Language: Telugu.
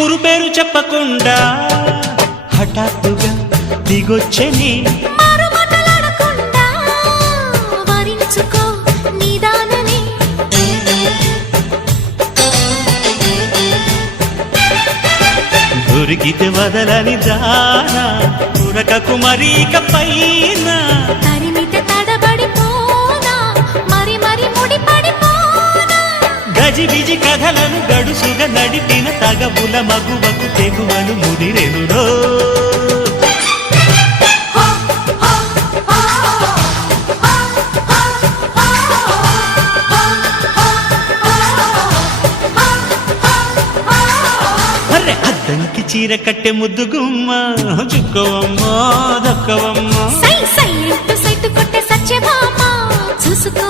ఊరు పేరు చెప్పకుండా హఠాత్తుగా దిగొచ్చని దొరికితే వదలని దానా ఉరకకు మరీక పైన తరిమితే తడబడిపోనా మరి మరి ముడిపడిపోనా గజిబిజి కథలను గడుసుగా నడిపిన తగబుల మగువకు తెగువను ముదిరెనురో అద్దంకి చీర కట్టె ముద్దు గుమ్మ చుక్కవమ్మా దక్కవమ్మా సై సై కొట్టే సత్యభామ చూసుకో